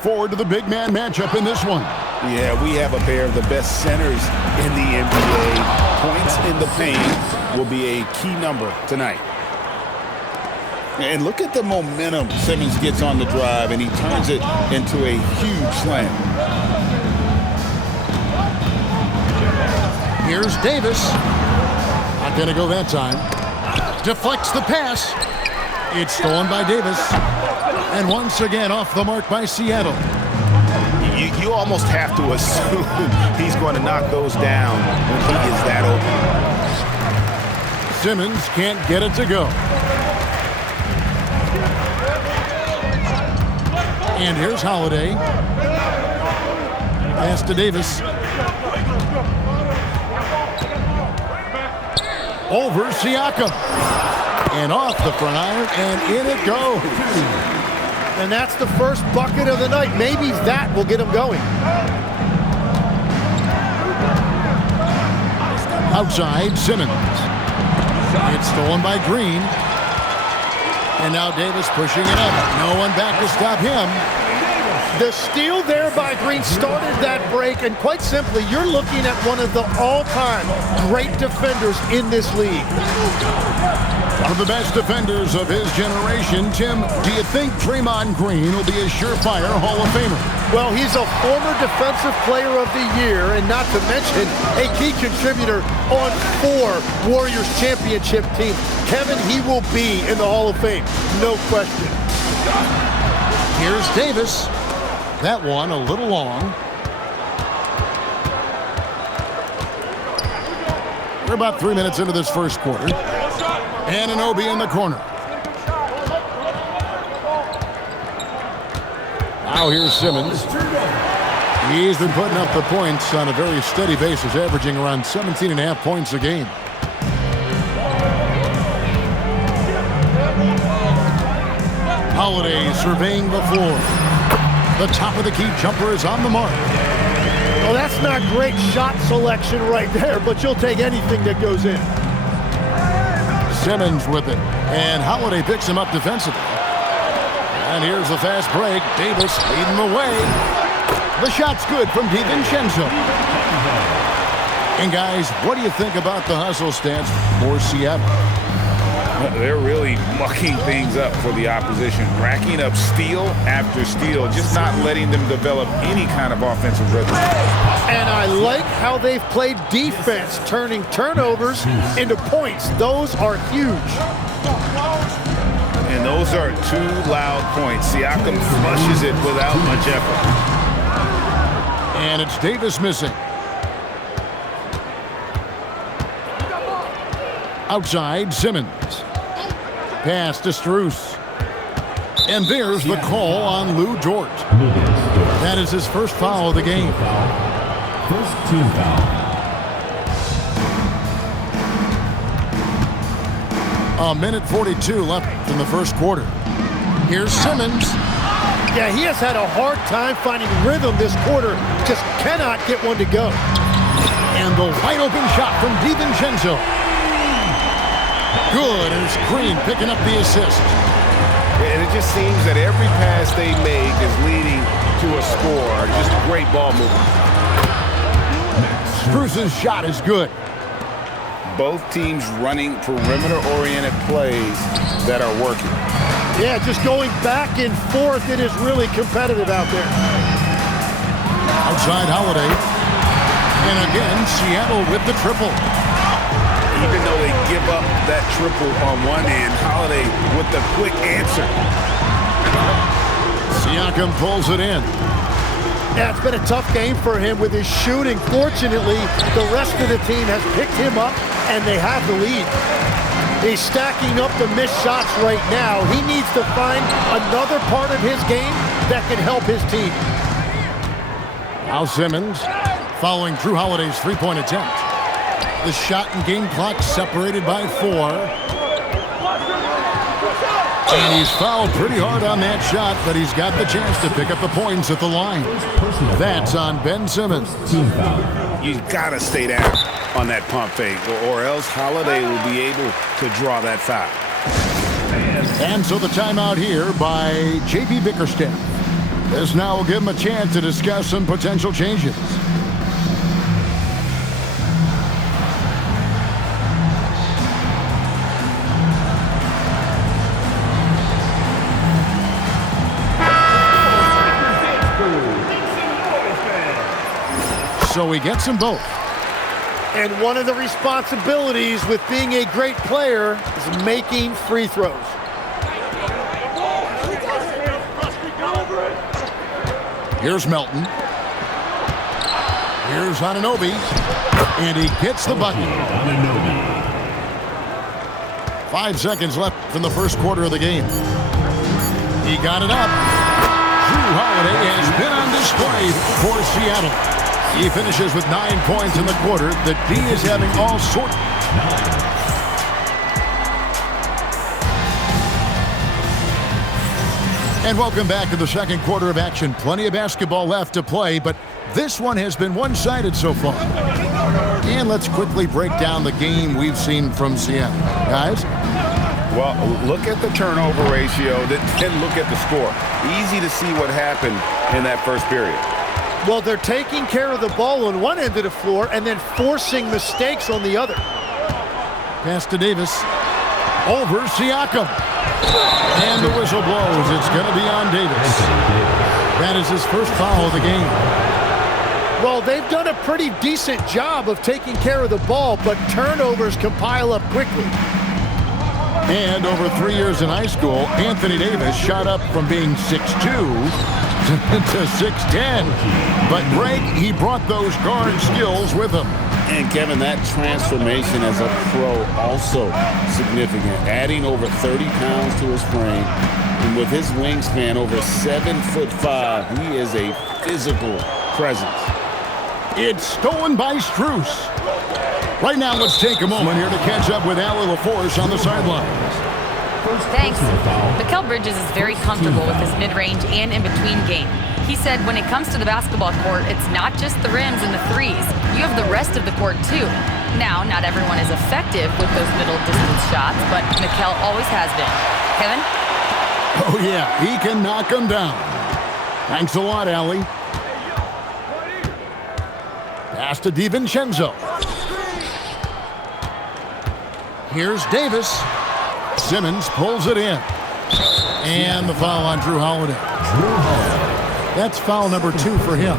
Forward to the big man matchup in this one. Yeah, we have a pair of the best centers in the NBA. Points in the paint will be a key number tonight. And look at the momentum Simmons gets on the drive, and he turns it into a huge slam. Here's Davis. Not going to go that time. Deflects the pass. It's stolen by Davis. And once again off the mark by Seattle. You almost have to assume he's going to knock those down when he is that open. Simmons can't get it to go. And here's Holiday. Pass to Davis. Over Siakam. And off the front iron, and in it goes. And that's the first bucket of the night. Maybe that will get him going. Outside, Simmons. It's stolen by Green. And now Davis pushing it up. No one back to stop him. The steal there by Green started that break, and quite simply, you're looking at one of the all-time great defenders in this league. One of the best defenders of his generation. Tim, do you think Draymond Green will be a surefire Hall of Famer? Well, he's a former Defensive Player of the Year, and not to mention a key contributor on 4 Warriors championship teams. Kevin, he will be in the Hall of Fame, no question. Here's Davis. That one a little long. We're about 3 minutes into this first quarter. Anunoby in the corner. Now here's Simmons. He's been putting up the points on a very steady basis, averaging around 17.5 points a game. Holiday surveying the floor. The top of the key jumper is on the mark. Well, that's not great shot selection right there, but you'll take anything that goes in. Simmons with it, and Holiday picks him up defensively. And here's the fast break. Davis leading the way. The shot's good from DiVincenzo. And guys, what do you think about the hustle stance for Seattle? They're really mucking things up for the opposition, racking up steal after steal, just not letting them develop any kind of offensive rhythm. And I like how they've played defense, turning turnovers into points. Those are huge. And those are 2 loud points. Siakam flushes it without much effort. And it's Davis missing. Outside, Simmons. Pass to Strus. And there's the call on Lou Dort. That is his first foul of the game. First team foul. A minute 42 left in the first quarter. Here's Simmons. Yeah, he has had a hard time finding rhythm this quarter. Just cannot get one to go. And the wide open shot from DiVincenzo. Good, and it's Green picking up the assist. And it just seems that every pass they make is leading to a score. Just great ball movement. Strus's shot is good. Both teams running perimeter-oriented plays that are working. Yeah, just going back and forth. It is really competitive out there. Outside Holiday. And again, Seattle with the triple. Even though they give up that triple on one end, Holiday with the quick answer. Siakam pulls it in. Yeah, it's been a tough game for him with his shooting. Fortunately, the rest of the team has picked him up, and they have the lead. He's stacking up the missed shots right now. He needs to find another part of his game that can help his team. Now Simmons following Drew Holiday's three-point attempt. The shot and game clock separated by 4. And he's fouled pretty hard on that shot, but he's got the chance to pick up the points at the line. That's on Ben Simmons. You've got to stay down on that pump fake, or else Holiday will be able to draw that foul. And so the timeout here by J.B. Bickerstaff. This now will give him a chance to discuss some potential changes. So he gets them both. And one of the responsibilities with being a great player is making free throws. Here's Melton. Here's Anunoby. And he gets the bucket. 5 seconds left in the first quarter of the game. He got it up. Jrue Holiday has been on display for Seattle. He finishes with 9 points in the quarter. The D is having all sorts. And welcome back to the second quarter of action. Plenty of basketball left to play, but this one has been one-sided so far. And let's quickly break down the game we've seen from Seattle. Guys? Well, look at the turnover ratio, then look at the score. Easy to see what happened in that first period. Well, they're taking care of the ball on one end of the floor and then forcing mistakes on the other. Pass to Davis. Over Siakam. And the whistle blows. It's going to be on Davis. That is his first foul of the game. Well, they've done a pretty decent job of taking care of the ball, but turnovers can pile up quickly. And over 3 years in high school, Anthony Davis shot up from being 6'2" to 6'10". But Greg, he brought those guard skills with him. And Kevin, that transformation as a pro also significant. Adding over 30 pounds to his frame. And with his wingspan over 7'5", he is a physical presence. It's stolen by Strus. Right now, let's take a moment here to catch up with Allie LaForce on the sidelines. Thanks. Mikal Bridges is very comfortable with his mid-range and in-between game. He said when it comes to the basketball court, it's not just the rims and the threes. You have the rest of the court, too. Now, not everyone is effective with those middle-distance shots, but Mikal always has been. Kevin? Oh, yeah, he can knock them down. Thanks a lot, Allie. Pass to DiVincenzo. Here's Davis. Simmons pulls it in. And the foul on Jrue Holiday. That's foul number 2 for him.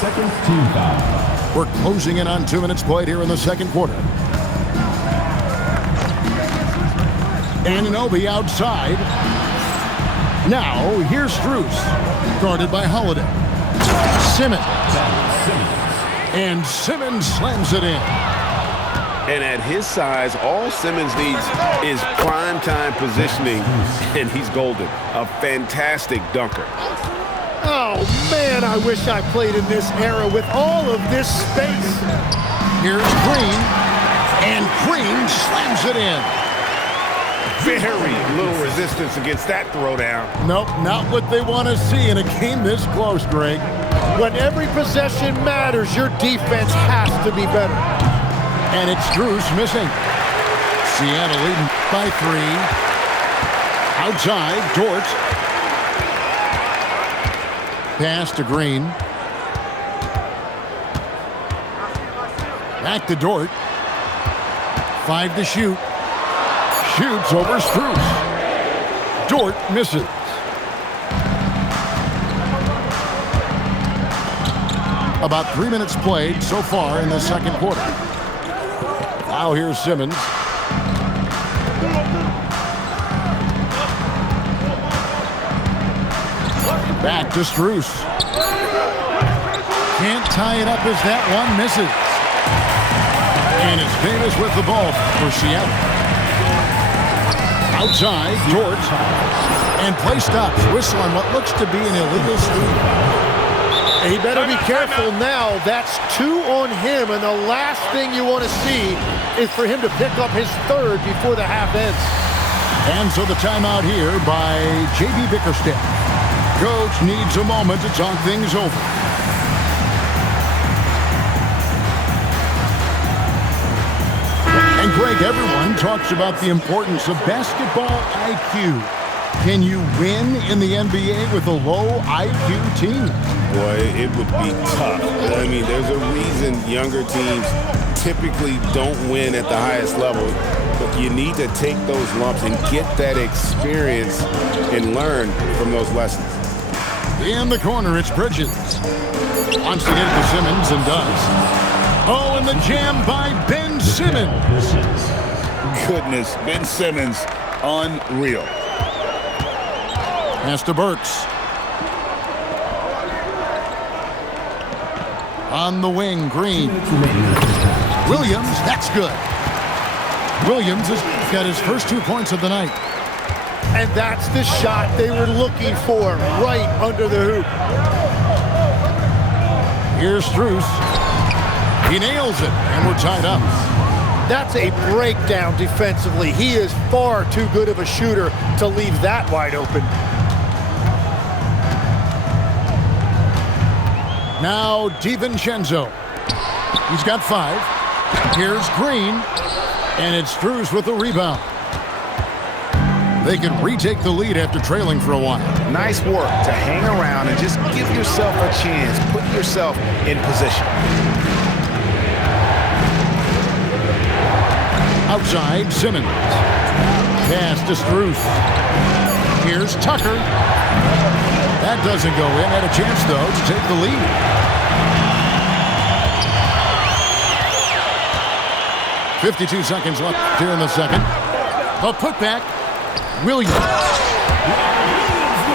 Second team foul. We're closing in on 2 minutes played here in the second quarter. Anunoby outside. Now, here's Strus. Guarded by Holiday. Simmons. And Simmons slams it in. And at his size, all Simmons needs is prime-time positioning, and he's golden. A fantastic dunker. Oh, man, I wish I played in this era with all of this space. Here's Green, and Green slams it in. Very little resistance against that throwdown. Nope, not what they want to see in a game this close, Greg. When every possession matters, your defense has to be better. And it's Strus missing. Seattle leading by 3. Outside, Dort. Pass to Green. Back to Dort. 5 to shoot. Shoots over Strus. Dort misses. About 3 minutes played so far in the second quarter. Now here's Simmons. Back to Strus. Can't tie it up as that one misses. And it's Davis with the ball for Seattle. Outside, George. And play stops. Whistle on what looks to be an illegal steal. He better be careful now. That's 2 on him, and the last thing you want to see is for him to pick up his 3rd before the half ends. And so the timeout here by J.B. Bickerstaff. Coach needs a moment to talk things over. And Greg, everyone talks about the importance of basketball IQ. Can you win in the NBA with a low IQ team? Boy, it would be tough. I mean, there's a reason younger teams typically don't win at the highest level. But you need to take those lumps and get that experience and learn from those lessons. In the corner, it's Bridges. Wants to get it to Simmons and does. Oh, and the jam by Ben Simmons. Goodness, Ben Simmons, unreal. Pass to Burks. On the wing, Green. Williams, that's good. Williams has got his first 2 points of the night. And that's the shot they were looking for, right under the hoop. Here's Strus. He nails it, and we're tied up. That's a breakdown defensively. He is far too good of a shooter to leave that wide open. Now DiVincenzo. He's got 5. Here's Green. And it's Strus with the rebound. They can retake the lead after trailing for a while. Nice work to hang around and just give yourself a chance. Put yourself in position. Outside, Simmons. Pass to Strus. Here's Tucker. That doesn't go in. Had a chance, though, to take the lead. 52 seconds left here in the second. The putback. Williams.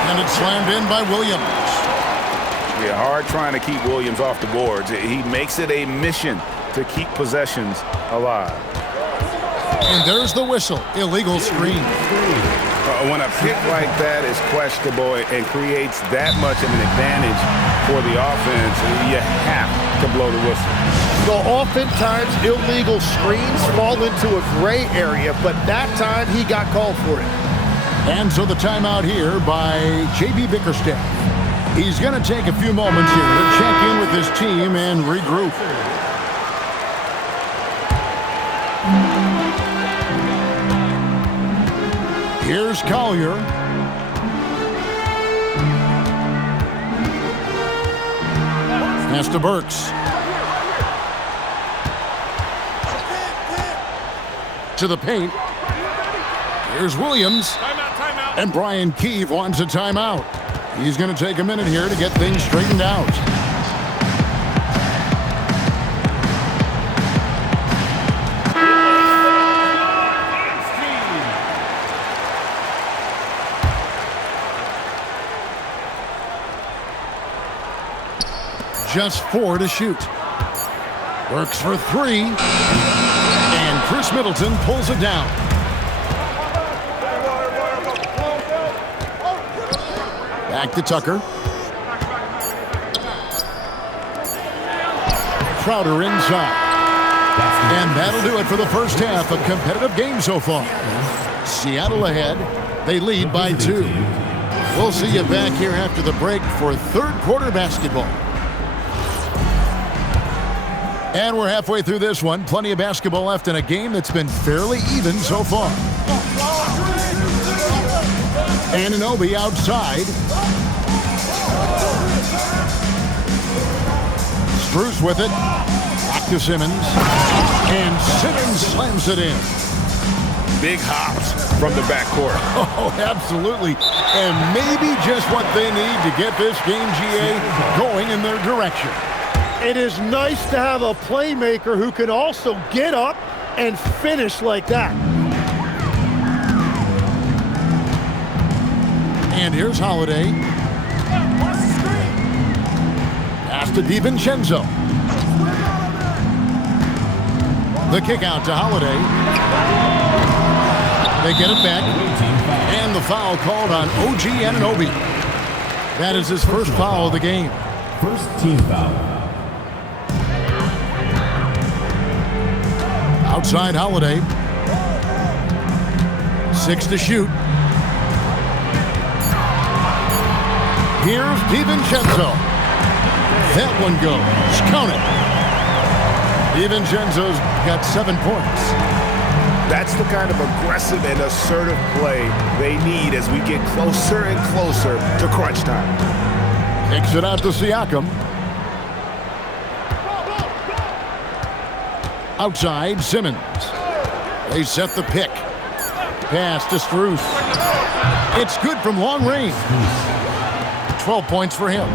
And it's slammed in by Williams. Yeah, hard trying to keep Williams off the boards. He makes it a mission to keep possessions alive. And there's the whistle. Illegal screen. When a pick like that is questionable and creates that much of an advantage for the offense, you have to blow the whistle. So oftentimes illegal screens fall into a gray area, but that time he got called for it. And so the timeout here by J.B. Bickerstaff. He's going to take a few moments here to check in with his team and regroup. Here's Collier. Pass to Burks. To the paint. Here's Williams. Timeout. And Brian Keefe wants a timeout. He's going to take a minute here to get things straightened out. Just 4 to shoot. Works for 3. And Chris Middleton pulls it down. Back to Tucker. Crowder inside. And that'll do it for the first half. A competitive game so far. Seattle ahead. They lead by 2. We'll see you back here after the break for third quarter basketball. And we're halfway through this one. Plenty of basketball left in a game that's been fairly even so far. Anunoby outside. Strus with it. Back to Simmons. And Simmons slams it in. Big hops from the backcourt. Oh, absolutely. And maybe just what they need to get this game, GA, going in their direction. It is nice to have a playmaker who can also get up and finish like that. And here's Holiday. Pass to DiVincenzo. The kick out to Holiday. They get it back. And the foul called on OG Anunoby. That is his first foul of the game. First team foul. Outside Holiday. 6 to shoot. Here's DiVincenzo. That one goes. Count it. DiVincenzo's got 7 points. That's the kind of aggressive and assertive play they need as we get closer and closer to crunch time. Kicks it out to Siakam. Outside, Simmons. They set the pick. Pass to Strus. It's good from long range. 12 points for him.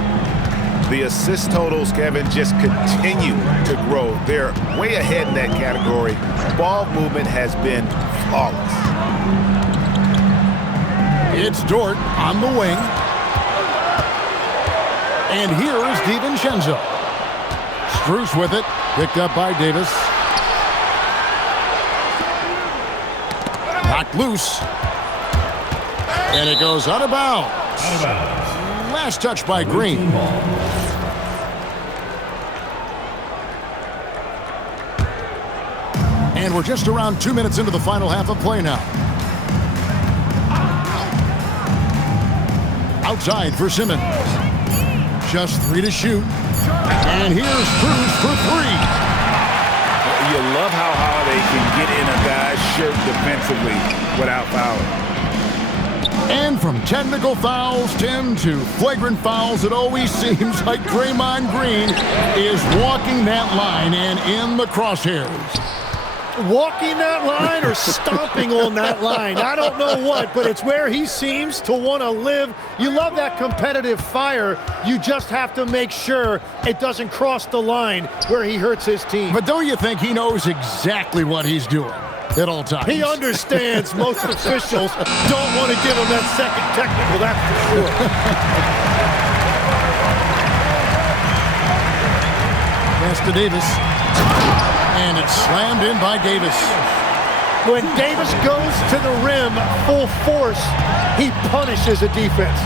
The assist totals, Kevin, just continue to grow. They're way ahead in that category. Ball movement has been flawless. It's Dort on the wing. And here is DiVincenzo. Strus with it. Picked up by Davis. Knocked loose. And it goes out of bounds. Last touch by Green. And we're just around 2 minutes into the final half of play now. Outside for Simmons. Just 3 to shoot. And here's Cruz for 3. You love how Holiday can get in a guy's shirt defensively without fouling. And from technical fouls, 10 to flagrant fouls, it always seems like Draymond Green is walking that line and in the crosshairs. Walking that line or stomping on that line. I don't know what, but it's where he seems to want to live. You love that competitive fire. You just have to make sure it doesn't cross the line where he hurts his team. But don't you think he knows exactly what he's doing at all times? He understands most officials don't want to give him that second technical, that's for sure. Pass to Davis. And it's slammed in by Davis. When Davis goes to the rim full force, he punishes a defense.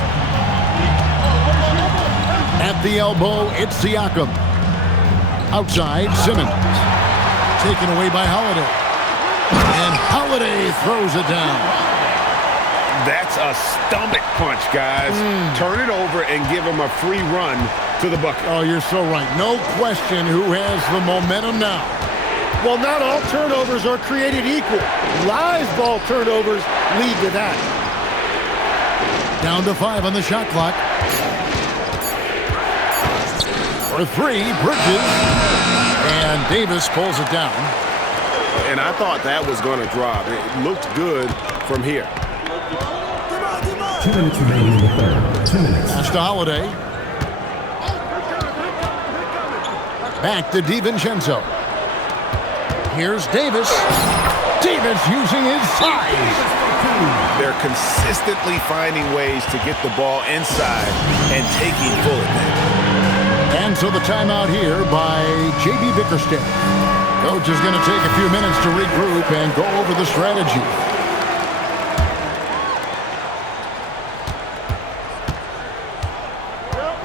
At the elbow, it's Siakam. Outside, Simmons. Taken away by Holiday. And Holiday throws it down. That's a stomach punch, guys. Turn it over and give him a free run to the bucket. Oh, you're so right. No question who has the momentum now. Well, not all turnovers are created equal. Live ball turnovers lead to that. Down to 5 on the shot clock. For 3, Bridges. And Davis pulls it down. And I thought that was going to drop. It looked good from here. 2 minutes remaining in the third. 2 minutes. Pass to Holiday. Back to DiVincenzo. Here's Davis. Davis using his size. They're consistently finding ways to get the ball inside and taking full advantage. And so the timeout here by J.B. Bickerstaff. Coach is going to take a few minutes to regroup and go over the strategy.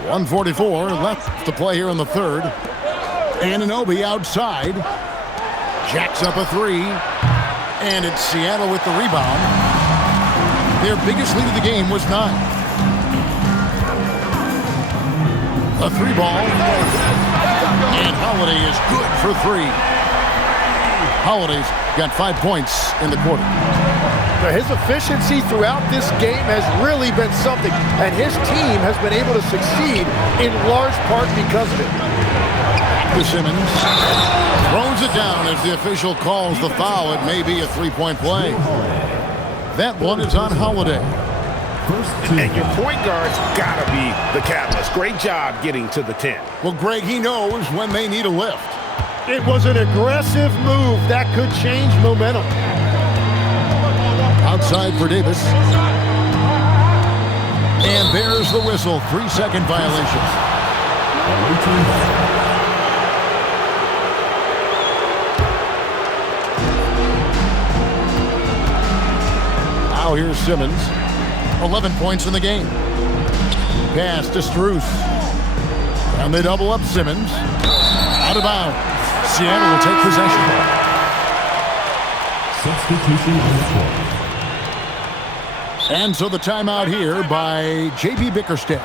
.144 left to play here in the third. Anunoby outside. Jacks up a 3. And it's Seattle with the rebound. Their biggest lead of the game was 9. A 3 ball. And Holiday is good for 3. Holiday's got 5 points in the quarter. Now, his efficiency throughout this game has really been something, and his team has been able to succeed in large part because of it. To Simmons. Throws it down as the official calls the foul. It may be a 3-point play. That one is on Holiday. And your point guard's got to be the catalyst. Great job getting to the 10. Well, Greg, he knows when they need a lift. It was an aggressive move that could change momentum. Outside for Davis. And there's the whistle. 3-second violation. Now here's Simmons. 11 points in the game. Pass to Strus. And they double up Simmons. Out of bounds. Seattle will take possession. Substitution on the court. And so the timeout here by J.B. Bickerstaff.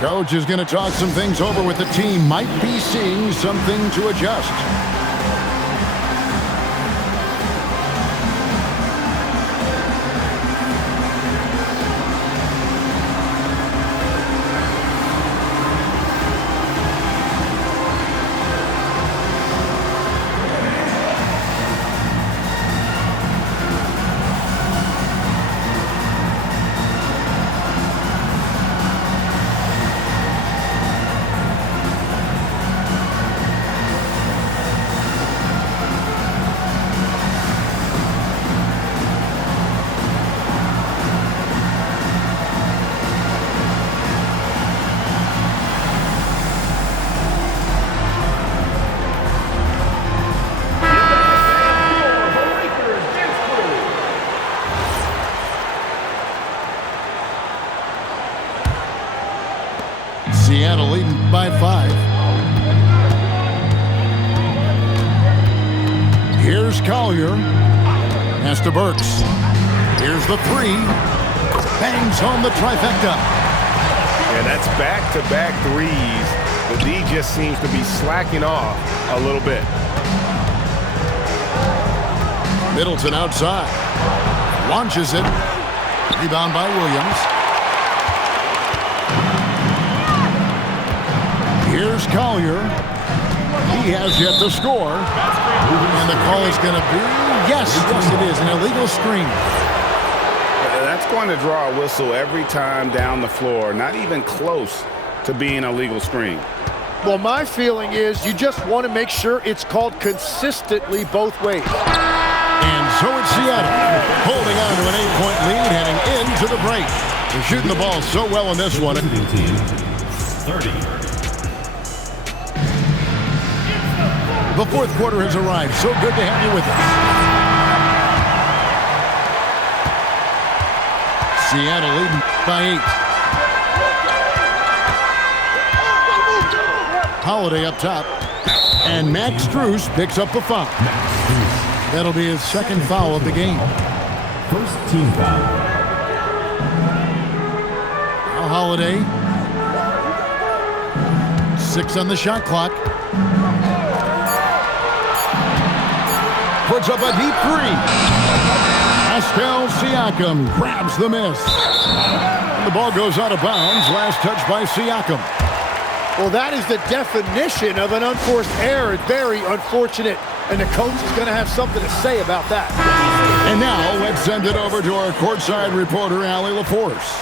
Coach is going to talk some things over with the team. Might be seeing something to adjust. Seattle leading by 5. Here's Collier. Pass to Burks. Here's the 3. Bangs home the trifecta. And that's back-to-back threes. The D just seems to be slacking off a little bit. Middleton outside. Launches it. Rebound by Williams. Here's Collier. He has yet to score. And the call is going to be, yes, it is, an illegal screen. That's going to draw a whistle every time down the floor. Not even close to being a legal screen. Well, my feeling is you just want to make sure it's called consistently both ways. And so it's Seattle holding on to an 8-point lead heading into the break. They're shooting the ball so well in this one. Visiting team, 30. The fourth quarter has arrived. So good to have you with us. Seattle leading by 8. Holiday up top. And Max Strus picks up the foul. That'll be his second foul of the game. First team foul. Now Holiday. 6 on the shot clock. Puts up a deep 3. Pascal Siakam grabs the miss. And the ball goes out of bounds. Last touch by Siakam. Well, that is the definition of an unforced error. Very unfortunate. And the coach is going to have something to say about that. And now let's send it over to our courtside reporter, Allie LaForce.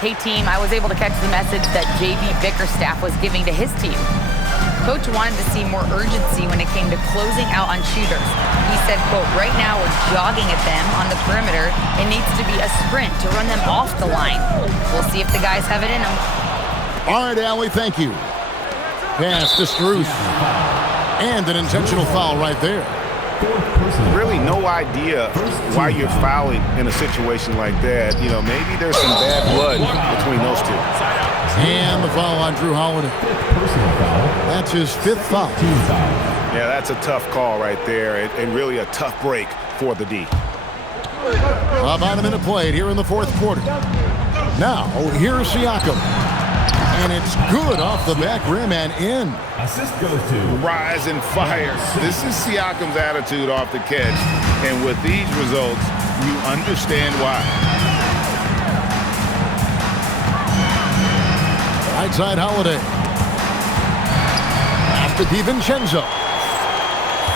Hey, team, I was able to catch the message that J.B. Bickerstaff was giving to his team. Coach wanted to see more urgency when it came to closing out on shooters. He said, quote, right now we're jogging at them on the perimeter. It needs to be a sprint to run them off the line. We'll see if the guys have it in them. All right, Allie, thank you. Pass to Strus. And an intentional foul right there. Really no idea why you're fouling in a situation like that. You know, maybe there's some bad blood between those two. And the foul on Drew Holiday. That's his 5th foul. Yeah, that's a tough call right there, and really a tough break for the D. About a minute played here in the fourth quarter. Now, here's Siakam. And it's good off the back rim and in. Assist goes to Rise and fire. This is Siakam's attitude off the catch. And with these results, you understand why. Right side Holiday. After DiVincenzo.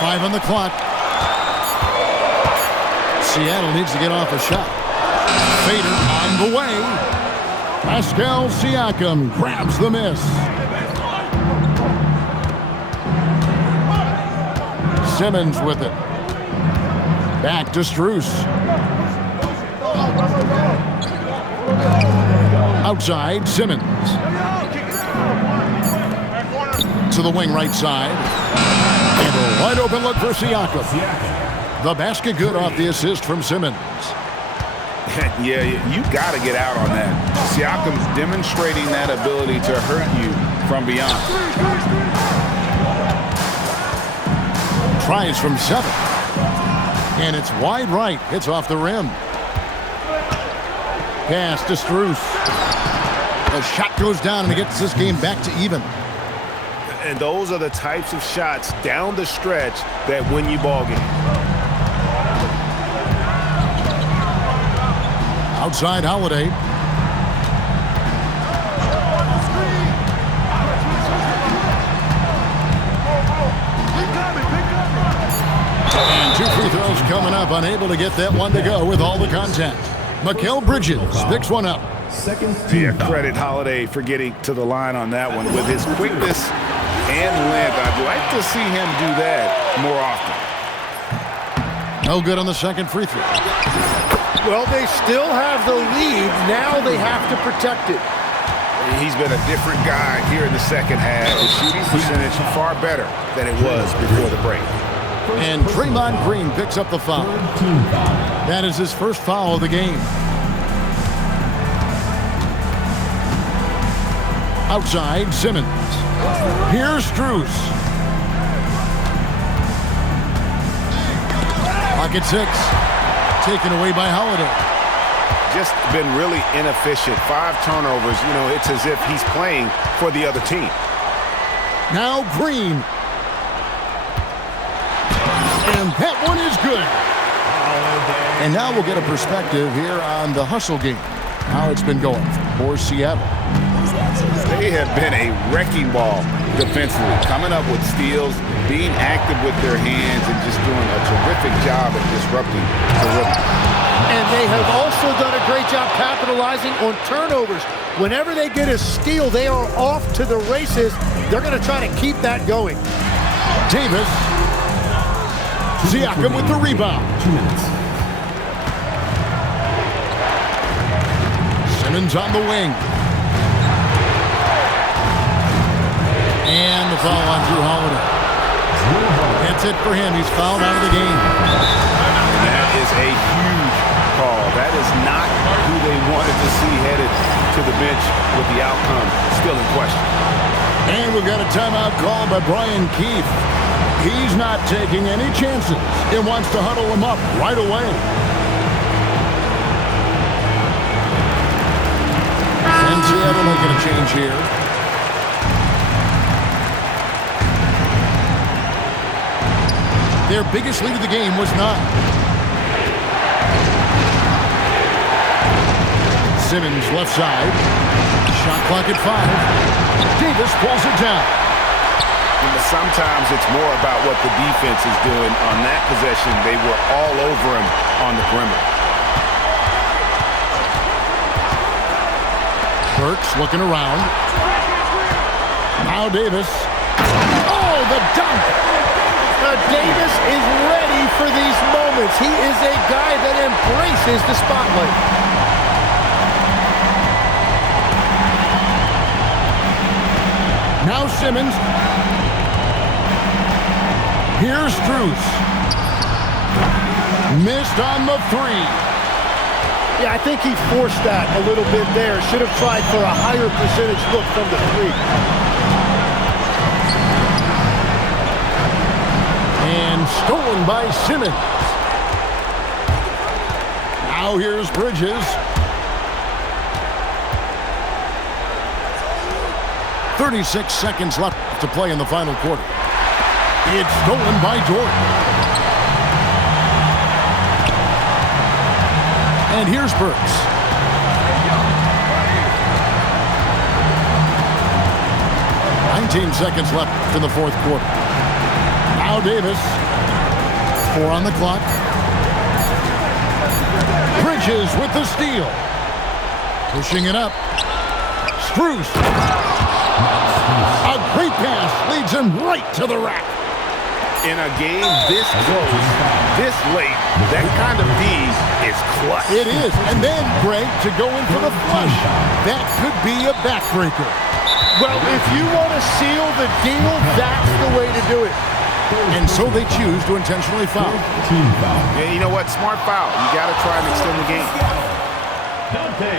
5 on the clock. Seattle needs to get off a shot. Fader on the way. Pascal Siakam grabs the miss. Simmons with it. Back to Strus. Outside, Simmons. To the wing right side. And a wide open look for Siakam. The basket good off the assist from Simmons. Yeah, you got to get out on that. Siakam's demonstrating that ability to hurt you from beyond. Tries from 7. And it's wide right. It's off the rim. Pass to Strus. The shot goes down and it gets this game back to even. And those are the types of shots down the stretch that win you ball games. Outside Holiday. And 2 free throws coming up. Unable to get that one to go with all the contact. Mikal Bridges picks one up. second team Yeah, foul. credit Holiday for getting to the line on that one. With his quickness and length, I'd like to see him do that more often. No good on the second free throw. Well, they still have the lead. Now they have to protect it. He's been a different guy here in the second half. His shooting percentage far better than it was before the break. And Draymond Green picks up the foul. Third team foul. That is his first foul of the game. Outside, Simmons. Here's Strus. Pocket 6. Taken away by Holiday. Just been really inefficient. 5 turnovers. You know, it's as if he's playing for the other team. Now Green. And that one is good. And now we'll get a perspective here on the hustle game. How it's been going for Seattle. They have been a wrecking ball defensively, coming up with steals, being active with their hands, and just doing a terrific job at disrupting the rhythm. And they have also done a great job capitalizing on turnovers. Whenever they get a steal, they are off to the races. They're going to try to keep that going. Davis. Siakam with the rebound. 2 minutes. Simmons on the wing. And the foul on Jrue Holiday. That's it for him. He's fouled out of the game. And that is a huge call. That is not who they wanted to see headed to the bench with the outcome still in question. And we've got a timeout called by Brian Keefe. He's not taking any chances. He wants to huddle him up right away. And Seattle making a change here. Their biggest lead of the game was 9. Simmons left side. Shot clock at 5. Davis pulls it down. Sometimes it's more about what the defense is doing. On that possession, they were all over him on the perimeter. Burks looking around. Now Davis. Oh, the dunk! Davis is ready for these moments. He is a guy that embraces the spotlight. Now Simmons. Here's Strus. Missed on the 3. Yeah, I think he forced that a little bit there. Should have tried for a higher percentage look from the 3. And stolen by Simmons. Now here's Bridges. 36 seconds left to play in the final quarter. It's stolen by Jordan. And here's Burks. Seconds left in the fourth quarter. Now Davis. 4 on the clock. Bridges with the steal. Pushing it up. Strus. A great pass leads him right to the rack. In a game this close, this late, that kind of D is clutch. It is. And then, Greg, to go in for the flush. That could be a backbreaker. Well, if you want to seal the deal, that's the way to do it. And so they choose to intentionally foul. Team foul. Yeah, you know what? Smart foul. You got to try and extend the game. Dante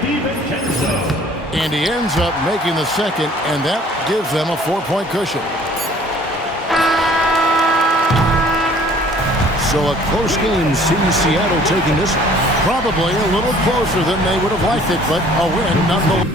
DiVincenzo. And he ends up making the second, and that gives them a 4-point cushion. So a close game sees Seattle taking this probably a little closer than they would have liked it, but a win nonetheless.